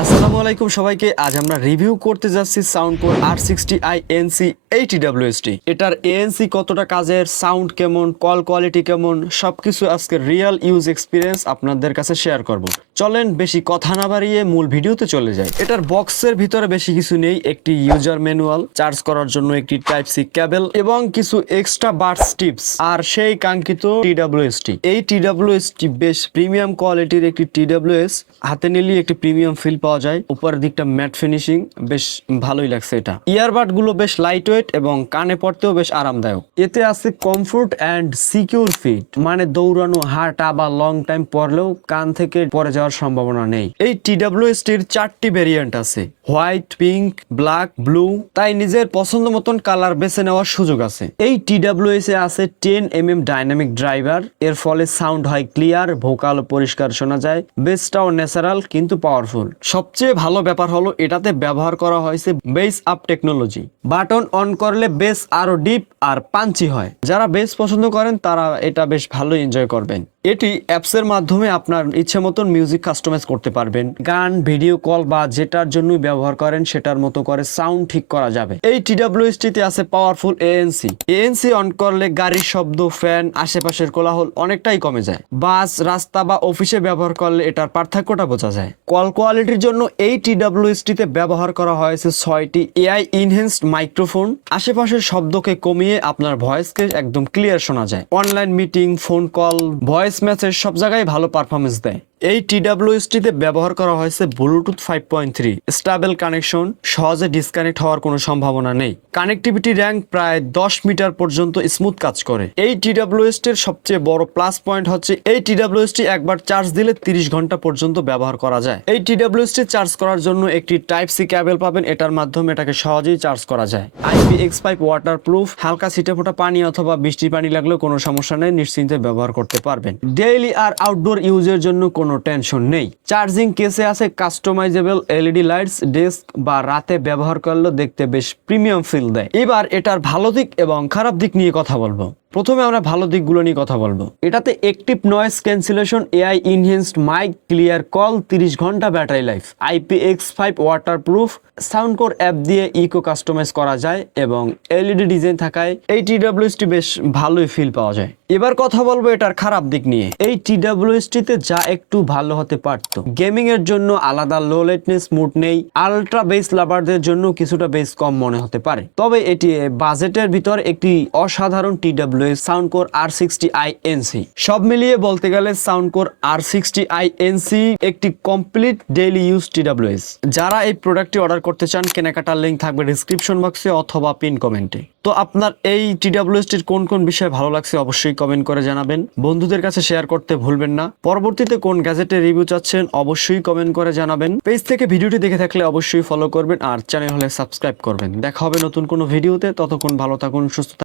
আসসালামু আলাইকুম সবাইকে। আজ আমরা রিভিউ করতে যাচ্ছি Soundcore R sixty I NC eighty WST এটার এএনসি কতটা কাজের সাউন্ড কেমন কল কোয়ালিটি কেমন, সবকিছু আজকে রিয়েল ইউজ এক্সপিরিয়েন্স আপনাদের কাছে শেয়ার করব। চলেন বেশি কথা না বাড়িয়ে মূল ভিডিওতে চলে যাই। এটার বক্সের ভিতরে বেশি কিছু নেই, একটি ইউজার ম্যানুয়াল চার্জ করার জন্য একটি টাইপ সি কেবল এবং কিছু এক্সট্রা বার্স টিপস আর সেই কাঙ্ক্ষিত টিডাব্লিউএসটি এই টিডাব্লিউএসটি বেশ প্রিমিয়াম কোয়ালিটির একটি টিডাব্লিউএস হাতে নিলেই একটি প্রিমিয়াম ফিল পাওয়া যায়। উপরের দিকটা ম্যাট ফিনিশিং বেশ ভালোই লাগছে এটা। ইয়ারবাডগুলো বেশ লাইট ওয়েট এবং কানে পড়তেও বেশ আরামদায়ক। এতে আছে কমফোর্ট অ্যান্ড সিকিউর ফিট মানে দৌড়ানো, হাঁটা বা লং টাইম পরলেও কান থেকে পরে যাওয়ার সম্ভাবনা নেই। এই টিডাব্লিউএস টির চারটি ভেরিয়েন্ট আছে। হোয়াইট পিঙ্ক ব্ল্যাক ব্লু তাই নিজের পছন্দ মতন কালার বেছে নেওয়ার সুযোগ আছে। এই টিডাব্লিউএস এ আছে ten M M dynamic driver এর ফলে সাউন্ড হয় ক্লিয়ার ভোকাল পরিষ্কার শোনা যায় বেসটাও ন্যাচারাল কিন্তু পাওয়ারফুল সবচেয়ে ভালো ব্যাপার হলো এটাতে ব্যবহার করা হয়েছে bass up technology button on করলে বেস আরও ডিপ আর পাঞ্চি হয়। যারা বেস পছন্দ করেন, তারা এটা বেশ ভালো এনজয় করবেন। এটি অ্যাপসের মাধ্যমে আপনার ইচ্ছে মতন মিউজিক কাস্টমাইজ করতে পারবেন। গান ভিডিও কল বা যেটার জন্যই ব্যবহার করেন, সেটার মতো করে সাউন্ড ঠিক করা যাবে। এই টিডাব্লিউএস টিতে আছে পাওয়ারফুল এএনসি এএনসি অন করলে গাড়ির শব্দ ফ্যান আশেপাশের কোলাহল অনেকটাই কমে যায়। বাস, রাস্তা বা অফিসে ব্যবহার করলে এটার পার্থক্যটা বোঝা যায়। কল কোয়ালিটির জন্য এই টিডাব্লিউএস টিতে ব্যবহার করা হয়েছে ছয়টি এআই ইনহেন্সড মাইক্রোফোন আশেপাশের শব্দকে কমিয়ে আপনার ভয়েসকে একদম ক্লিয়ার শোনা যায়। Online meeting phone call voice message সব জায়গায় ভালো পারফরমেন্স দেয়। এই টিডাব্লিউএসটিতে ব্যবহার করা হয়েছে Bluetooth five point three stable connection সহজে ডিসকানেক্ট হওয়ার কোনো সম্ভাবনা নেই। কানেক্টিভিটি র্যাঙ্ক প্রায় দশ মিটার পর্যন্ত স্মুথ কাজ করে। এই টিডাব্লিউএসটির সবচেয়ে বড় প্লাস পয়েন্ট হচ্ছে এই টিডাব্লিউএসটি একবার চার্জ দিলে তিরিশ ঘণ্টা পর্যন্ত ব্যবহার করা যায়। এই টিডাব্লিউএসটি চার্জ করার জন্য একটি টাইপ সি ক্যাবেল পাবেন, এটার মাধ্যমে এটাকে সহজেই চার্জ করা যায়। IP X five waterproof হালকা ছিটে ফোটা পানি অথবা বৃষ্টির পানি লাগলেও কোনো সমস্যা নেই, নিশ্চিন্তে ব্যবহার করতে পারবেন। ডেইলি আর আউটডোর ইউজের জন্য কোনো টেনশন নেই। চার্জিং কেসে আছে কাস্টমাইজেবল এলইডি লাইটস, ডেস্ক বা রাতে ব্যবহার করলে দেখতে বেশ প্রিমিয়াম ফিল দেয়। এবার এটার ভালো দিক এবং খারাপ দিক নিয়ে কথা বলব। প্রথমে আমরা ভালো দিকগুলো নিয়ে কথা বলব। এটাতে active noise cancellation AI enhanced mic clear call তিরিশ ঘণ্টা battery life IP X five waterproof Soundcore app দিয়ে ইকো কাস্টমাইজ করা যায় এবং এলইডি ডিজাইন থাকায় এই টিডাব্লিউএসটি বেশ ভালোই ফিল পাওয়া যায়। এবার কথা বলব এটার খারাপ দিক নিয়ে। এই টিডাব্লিউএসটিতে যা একটু ভালো হতে পারতো। গেমিং এর জন্য আলাদা লো লেটনেস মুড নেই আলট্রা বেস লাভারদের জন্য কিছুটা বেস কম মনে হতে পারে। তবে এটি বাজেটের ভিতর একটি অসাধারণ TW Soundcore R sixty I NC সব মিলিয়ে বলতে গেলে Soundcore R sixty I NC একটি কমপ্লিট ডেইলি ইউজ টিডাব্লিউএস যারা এই প্রোডাক্টটি অর্ডার করতে চান, কেনাকাটার লিঙ্ক থাকবে ডিসক্রিপশন বক্সে অথবা পিন কমেন্টে তো আপনার এই টিডাব্লিউএসটির কোন কোন বিষয় ভালো লাগছে অবশ্যই কমেন্ট করে জানাবেন। বন্ধুদের কাছে শেয়ার করতে ভুলবেন না। পরবর্তীতে কোন গ্যাজেটের রিভিউ চাচ্ছেন, অবশ্যই কমেন্ট করে জানাবেন। পেজ থেকে ভিডিওটি দেখে থাকলে অবশ্যই ফলো করবেন আর চ্যানেল হলে সাবস্ক্রাইব করবেন। দেখা হবে নতুন কোনো ভিডিওতে ততক্ষণ ভালো থাকুন, সুস্থ